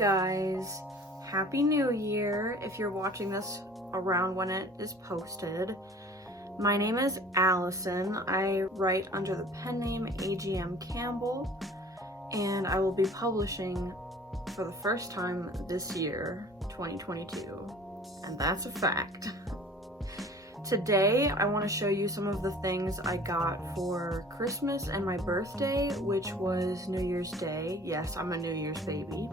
guys, Happy New Year if you're watching this around when it is posted. My name is Allison. I write under the pen name A.G.M. Campbell, and I will be publishing for the first time this year, 2022, and that's a fact. Today, I want to show you some of the things I got for Christmas and my birthday, which was New Year's Day. Yes, I'm a New Year's baby.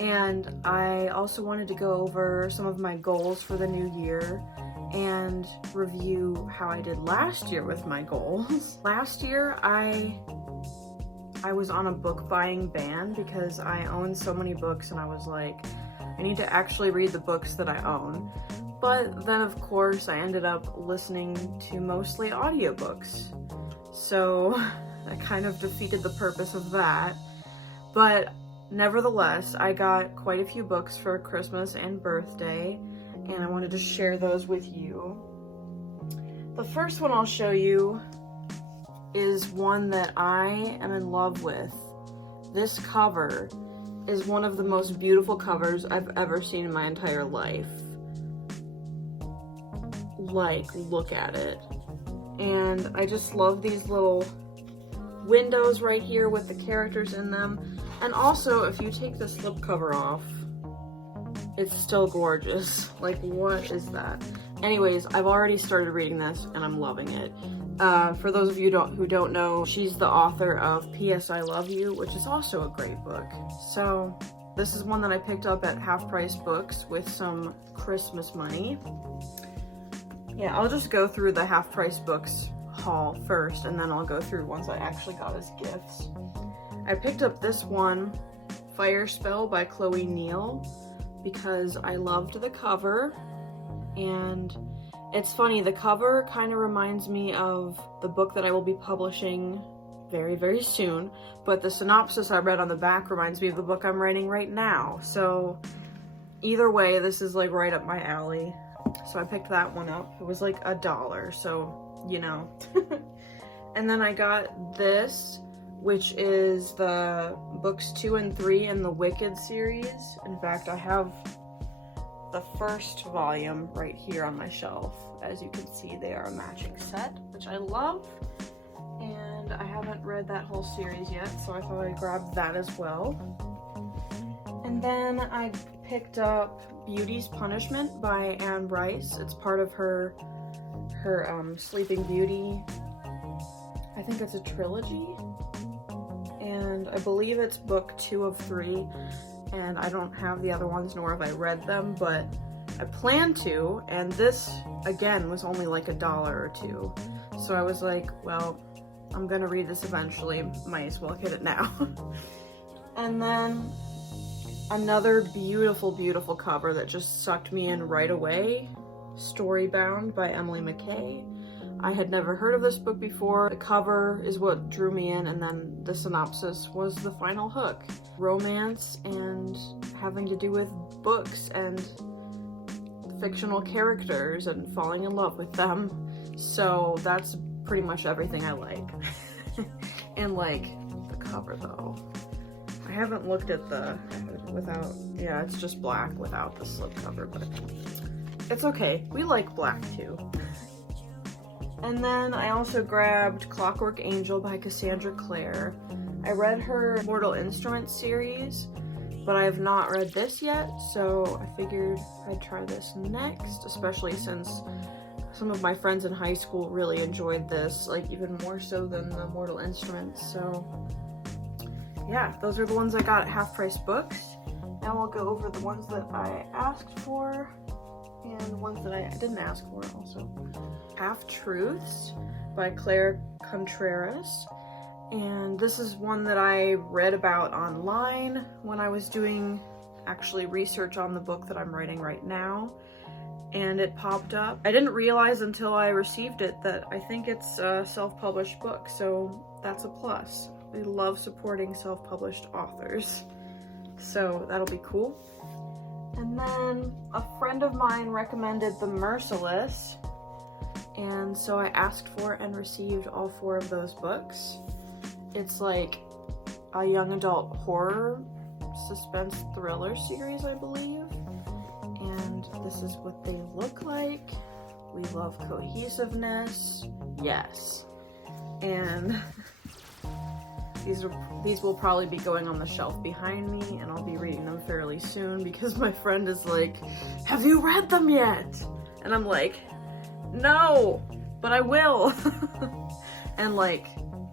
And I also wanted to go over some of my goals for the new year and review how I did last year with my goals. Last year, I was on a book buying ban because I own so many books and I was like, I need to actually read the books that I own. But then of course I ended up listening to mostly audiobooks. So that kind of defeated the purpose of that. But nevertheless, I got quite a few books for Christmas and birthday, and I wanted to share those with you. The first one I'll show you is one that I am in love with. This cover is one of the most beautiful covers I've ever seen in my entire life. Like, look at it. And I just love these little windows right here with the characters in them. And also, if you take the slipcover off, it's still gorgeous. Like, what is that? Anyways, I've already started reading this and I'm loving it. For those of you who don't know, she's the author of P.S. I Love You, which is also a great book. So this is one that I picked up at Half Price Books with some Christmas money. Yeah, I'll just go through the Half Price Books haul first, and then I'll go through ones I actually got as gifts. I picked up this one, Fire Spell by Chloe Neal, because I loved the cover, and it's funny, the cover kind of reminds me of the book that I will be publishing very, very soon, but the synopsis I read on the back reminds me of the book I'm writing right now. So either way, this is like right up my alley. So I picked that one up. It was like $1, so you know. And then I got this, which is the books 2 and 3 in the Wicked series. In fact, I have the first volume right here on my shelf. As you can see, they are a matching set, which I love. And I haven't read that whole series yet, so I thought I'd grab that as well. And then I picked up Beauty's Punishment by Anne Rice. It's part of her Sleeping Beauty. I think it's a trilogy. And I believe it's book 2 of 3. And I don't have the other ones, nor have I read them, but I plan to. And this, again, was only like $1 or $2. So I was like, well, I'm gonna read this eventually. Might as well get it now. And then another beautiful, beautiful cover that just sucked me in right away. Storybound by Emily McKay. I had never heard of this book before. The cover is what drew me in, and then the synopsis was the final hook. Romance and having to do with books and fictional characters and falling in love with them. So that's pretty much everything I like. And like the cover though. I haven't looked at the without, yeah, it's just black without the slipcover, but it's okay. We like black too. And then I also grabbed Clockwork Angel by Cassandra Clare. I read her Mortal Instruments series, but I have not read this yet, so I figured I'd try this next, especially since some of my friends in high school really enjoyed this, like even more so than the Mortal Instruments. So yeah, those are the ones I got at Half Price Books. Now I'll go over the ones that I asked for and ones that I didn't ask for also. Half Truths by Claire Contreras. And this is one that I read about online when I was doing actually research on the book that I'm writing right now. And it popped up. I didn't realize until I received it that I think it's a self-published book, so that's a plus. We love supporting self-published authors, so that'll be cool. And then a friend of mine recommended The Merciless, and so I asked for and received all 4 of those books. It's like a young adult horror suspense thriller series, I believe. And this is what they look like. We love cohesiveness. Yes. And these will probably be going on the shelf behind me, and I'll be reading them fairly soon because my friend is like, have you read them yet? And I'm like, no, but I will. And like,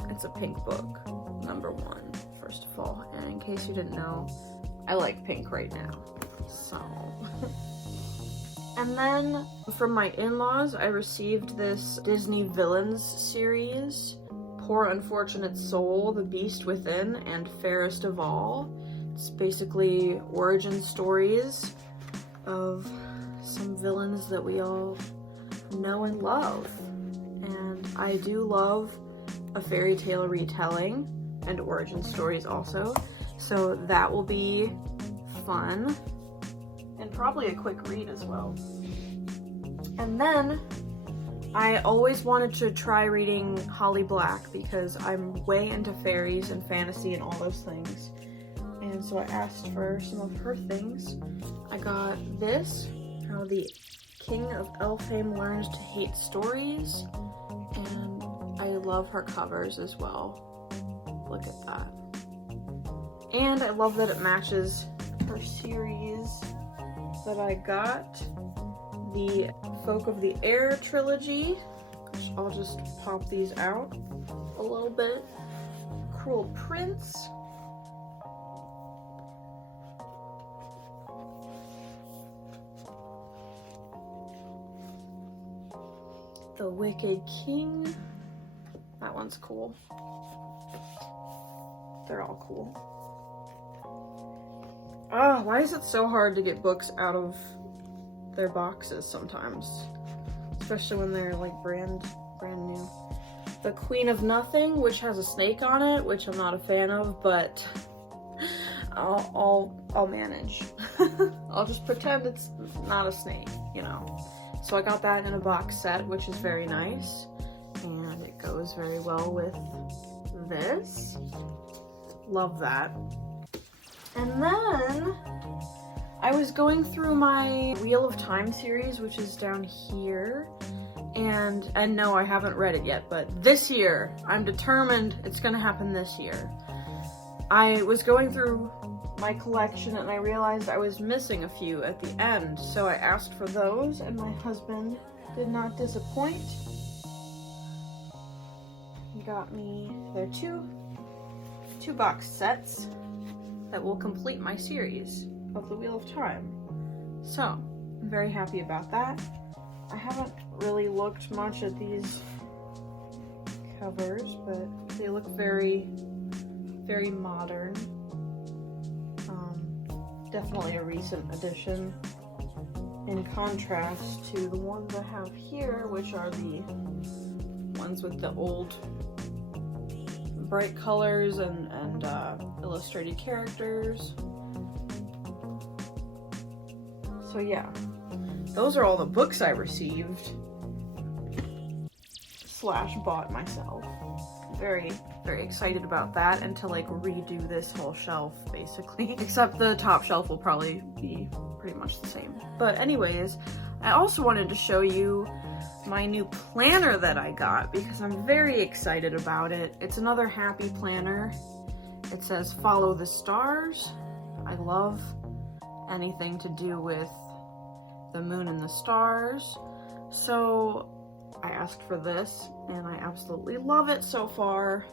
it's a pink book, #1, first of all. And in case you didn't know, I like pink right now, so. And then from my in-laws, I received this Disney Villains series, Poor Unfortunate Soul, The Beast Within, and Fairest of All. It's basically origin stories of some villains that we all know and love. And I do love a fairy tale retelling and origin stories also. So that will be fun. And probably a quick read as well. And then I always wanted to try reading Holly Black because I'm way into fairies and fantasy and all those things. And so I asked for some of her things. I got this, How the King of Elfhame Learns to Hate Stories. And I love her covers as well. Look at that. And I love that it matches her series that I got, the Folk of the Air trilogy, which I'll just pop these out a little bit. Cruel Prince, The Wicked King, that one's cool. They're all cool. Oh, why is it so hard to get books out of their boxes sometimes? Especially when they're like brand new. The Queen of Nothing, which has a snake on it, which I'm not a fan of, but I'll manage. I'll just pretend it's not a snake, you know. So I got that in a box set, which is very nice. And it goes very well with this. Love that. And then I was going through my Wheel of Time series, which is down here, and no, I haven't read it yet, but this year, I'm determined it's gonna happen this year. I was going through my collection and I realized I was missing a few at the end, so I asked for those, and my husband did not disappoint. He got me, they're two box sets that will complete my series of the Wheel of Time. So, I'm very happy about that. I haven't really looked much at these covers, but they look very, very modern. Definitely a recent addition, in contrast to the ones I have here, which are the ones with the old bright colors and illustrated characters. So yeah, those are all the books I received / bought myself. Very, very excited about that, and to like redo this whole shelf basically. Except the top shelf will probably be pretty much the same. But anyways, I also wanted to show you my new planner that I got because I'm very excited about it. It's another happy planner. It says follow the stars. I love anything to do with the moon and the stars. So I asked for this and I absolutely love it so far.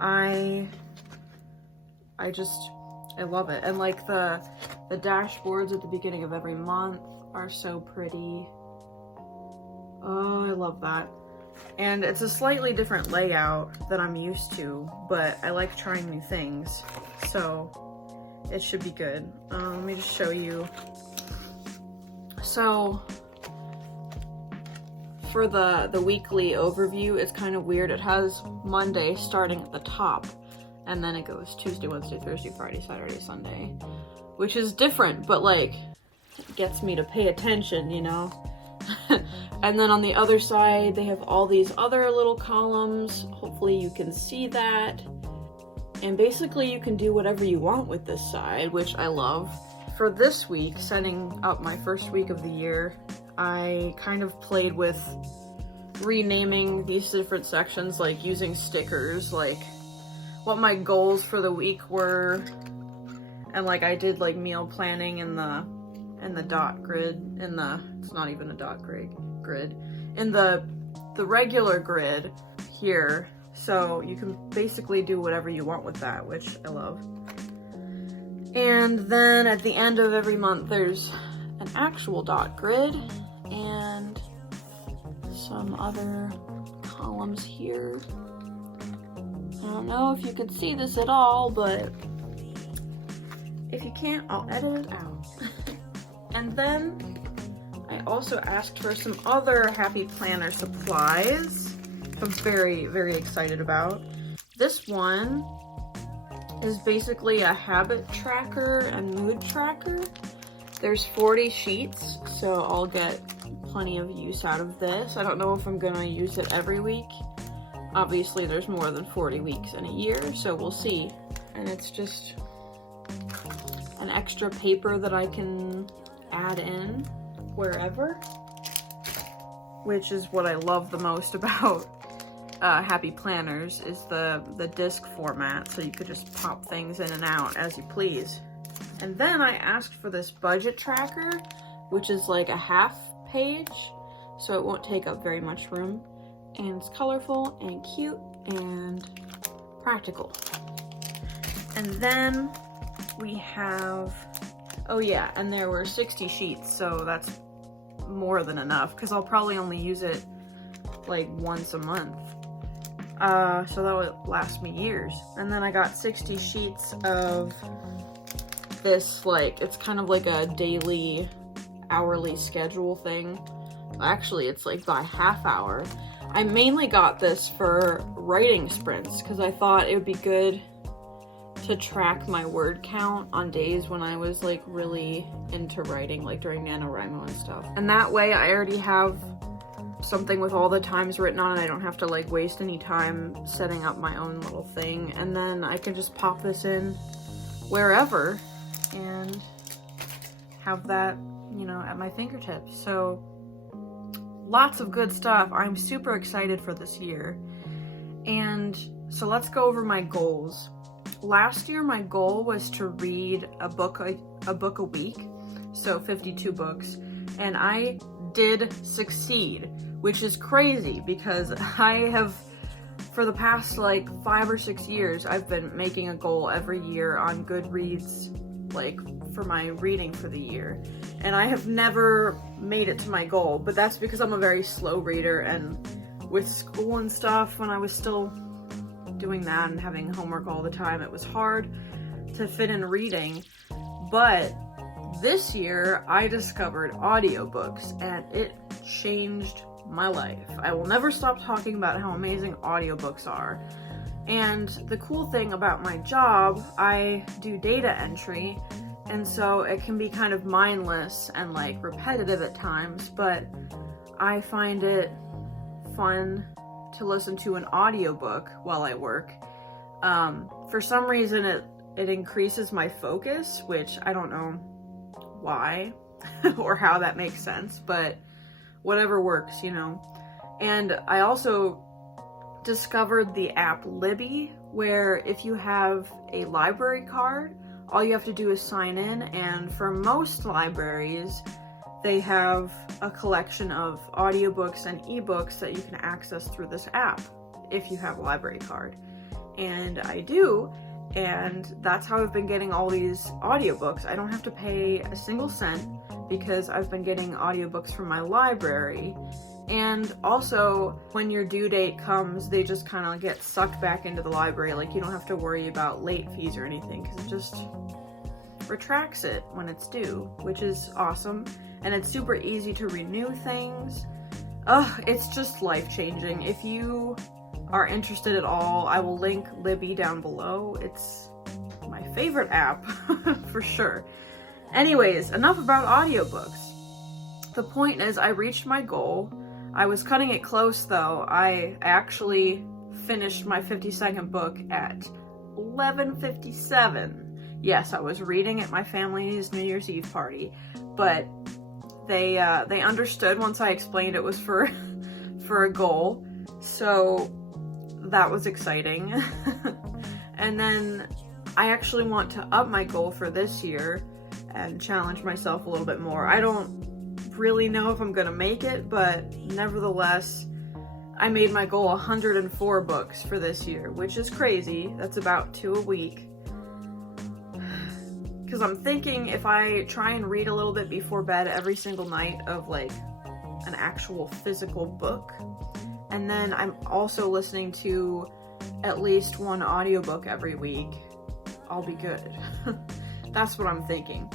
I love it. And like the dashboards at the beginning of every month are so pretty. Oh, I love that. And it's a slightly different layout that I'm used to, but I like trying new things, so it should be good. Let me just show you. So for the weekly overview, it's kind of weird. It has Monday starting at the top, and then it goes Tuesday, Wednesday, Thursday, Friday, Saturday, Sunday, which is different, but like it gets me to pay attention, you know? And then on the other side, they have all these other little columns. Hopefully you can see that. And basically you can do whatever you want with this side, which I love. For this week, setting up my first week of the year, I kind of played with renaming these different sections, like using stickers, like what my goals for the week were, and like I did like meal planning in the dot grid, it's not even a dot grid, in the regular grid here, so you can basically do whatever you want with that, which I love. And then at the end of every month there's an actual dot grid and some other columns here. I don't know if you can see this at all, but if you can't, I'll edit it out. And then I also asked for some other Happy Planner supplies I'm very, very excited about. This one is basically a habit tracker and mood tracker. There's 40 sheets, so I'll get plenty of use out of this. I don't know if I'm gonna use it every week. Obviously there's more than 40 weeks in a year, so we'll see. And it's just an extra paper that I can add in wherever, which is what I love the most about Happy Planners, is the disc format, so you could just pop things in and out as you please. And then I asked for this budget tracker, which is like a half page, so it won't take up very much room, and it's colorful and cute and practical. And then we have, oh yeah, and there were 60 sheets, so that's more than enough, because I'll probably only use it like once a month. So that would last me years. And then I got 60 sheets of this, like, it's kind of like a daily, hourly schedule thing. Actually, it's like by half hour. I mainly got this for writing sprints because I thought it would be good to track my word count on days when I was like really into writing, like during Nanowrimo and stuff. And that way I already have something with all the times written on it. I don't have to like waste any time setting up my own little thing. And then I can just pop this in wherever and have that, you know, at my fingertips. So lots of good stuff. I'm super excited for this year. And so let's go over my goals. Last year, my goal was to read a book a week, so 52 books, and I did succeed, which is crazy because I have, for the past like 5 or 6 years, I've been making a goal every year on Goodreads, like for my reading for the year, and I have never made it to my goal, but that's because I'm a very slow reader, and with school and stuff, when I was still doing that and having homework all the time, it was hard to fit in reading. But this year I discovered audiobooks and it changed my life. I will never stop talking about how amazing audiobooks are. And the cool thing about my job, I do data entry, and so it can be kind of mindless and like repetitive at times, but I find it fun to listen to an audiobook while I work. For some reason it increases my focus, which I don't know why or how that makes sense, but whatever works, you know. And I also discovered the app Libby, where if you have a library card, all you have to do is sign in, and for most libraries they have a collection of audiobooks and ebooks that you can access through this app if you have a library card. And I do, and that's how I've been getting all these audiobooks. I don't have to pay a single cent because I've been getting audiobooks from my library. And also, when your due date comes, they just kind of get sucked back into the library. Like, you don't have to worry about late fees or anything because it just retracts it when it's due, which is awesome. And it's super easy to renew things. It's just life-changing. If you are interested at all, I will link Libby down below. It's my favorite app for sure. Anyways, enough about audiobooks. The point is, I reached my goal. I was cutting it close though. I actually finished my 52nd book at 11:57. Yes, I was reading at my family's New Year's Eve party, but they understood once I explained it was for a goal, so that was exciting. And then I actually want to up my goal for this year and challenge myself a little bit more. I don't really know if I'm gonna make it, but nevertheless, I made my goal 104 books for this year, which is crazy. That's about 2 a week. Because I'm thinking if I try and read a little bit before bed every single night of like an actual physical book, and then I'm also listening to at least one audiobook every week, I'll be good. That's what I'm thinking.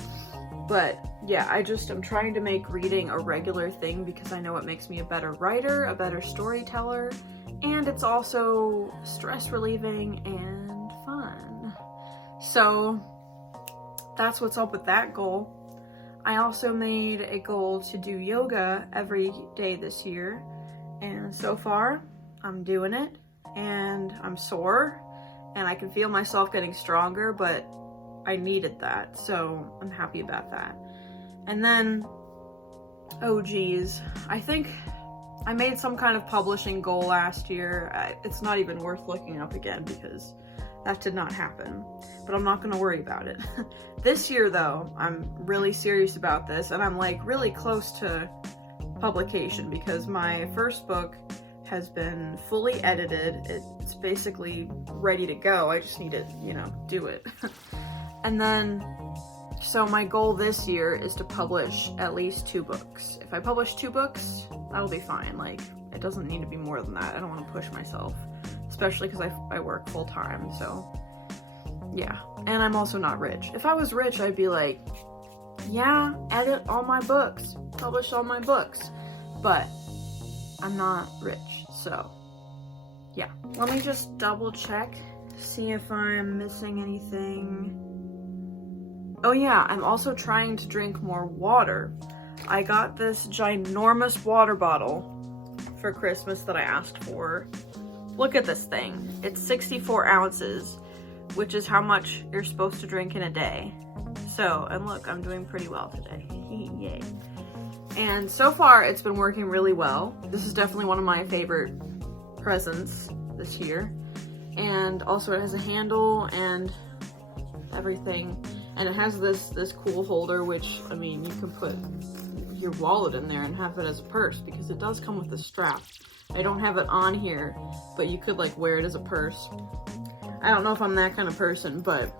But yeah, I'm trying to make reading a regular thing because I know it makes me a better writer, a better storyteller, and it's also stress relieving and fun. So that's what's up with that goal. I also made a goal to do yoga every day this year, and so far I'm doing it, and I'm sore and I can feel myself getting stronger, but I needed that, so I'm happy about that. And then, oh geez, I think I made some kind of publishing goal last year. It's not even worth looking up again because that did not happen, but I'm not gonna worry about it. This year though, I'm really serious about this, and I'm like really close to publication because my first book has been fully edited. It's basically ready to go. I just need to, do it. And then, so my goal this year is to publish at least 2 books. If I publish 2 books, that'll be fine. Like, it doesn't need to be more than that. I don't want to push myself, especially because I work full time, so yeah. And I'm also not rich. If I was rich, I'd be like, yeah, edit all my books, publish all my books, but I'm not rich, so yeah. Let me just double check, see if I'm missing anything. Oh yeah, I'm also trying to drink more water. I got this ginormous water bottle for Christmas that I asked for. Look at this thing. It's 64 ounces, which is how much you're supposed to drink in a day. So, and look, I'm doing pretty well today. Yay. And so far, it's been working really well. This is definitely one of my favorite presents this year. And also it has a handle and everything. And it has this cool holder, which, I mean, you can put your wallet in there and have it as a purse because it does come with a strap. I don't have it on here, but you could like wear it as a purse. I don't know if I'm that kind of person, but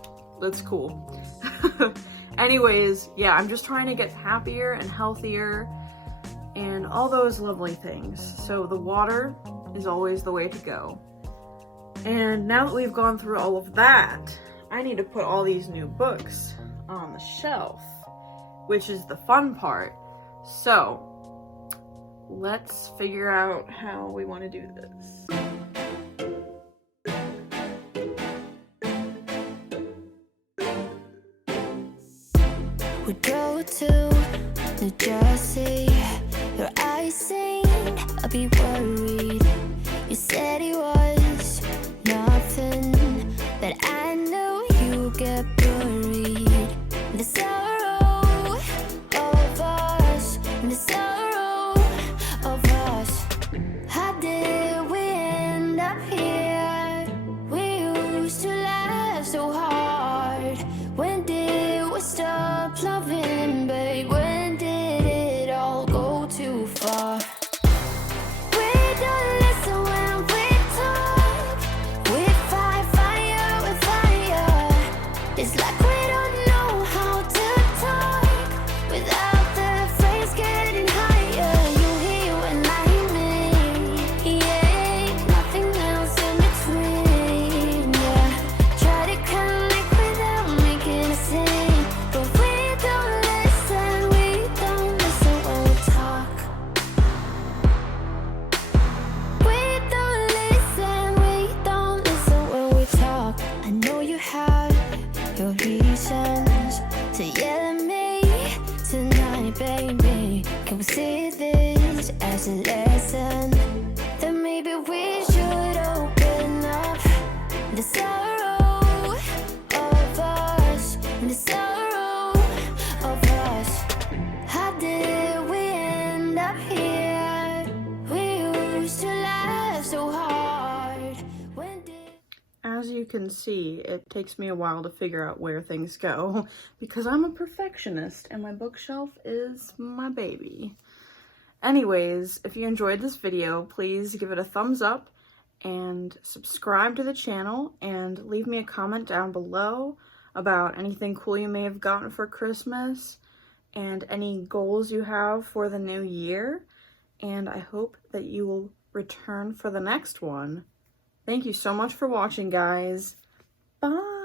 that's cool. Anyways, yeah, I'm just trying to get happier and healthier and all those lovely things. So the water is always the way to go. And now that we've gone through all of that, I need to put all these new books on the shelf, which is the fun part. So let's figure out how we want to do this. We go to New Jersey, your eyes sing, I'll be worried. You said it was nothing, but I know you get buried. The sorrow of us, the sorrow of us. How did we end up here? We used to laugh so hard. When did we stop loving, babe? When did it all go too far? We don't listen when we talk. We fight fire with fire. It's like we don't know how to talk without the phrase getting higher. You hear when I hear me, yeah, nothing else in between, yeah. Try to connect without making a scene, but we don't listen when we talk. We don't listen when we talk. I know you have your reasons to yell at me tonight, baby. Can we see this as a lesson? That maybe we should open up. The sorrow can see, it takes me a while to figure out where things go because I'm a perfectionist and my bookshelf is my baby. Anyways, if you enjoyed this video, please give it a thumbs up and subscribe to the channel and leave me a comment down below about anything cool you may have gotten for Christmas and any goals you have for the new year. And I hope that you will return for the next one. Thank you so much for watching, guys. Bye!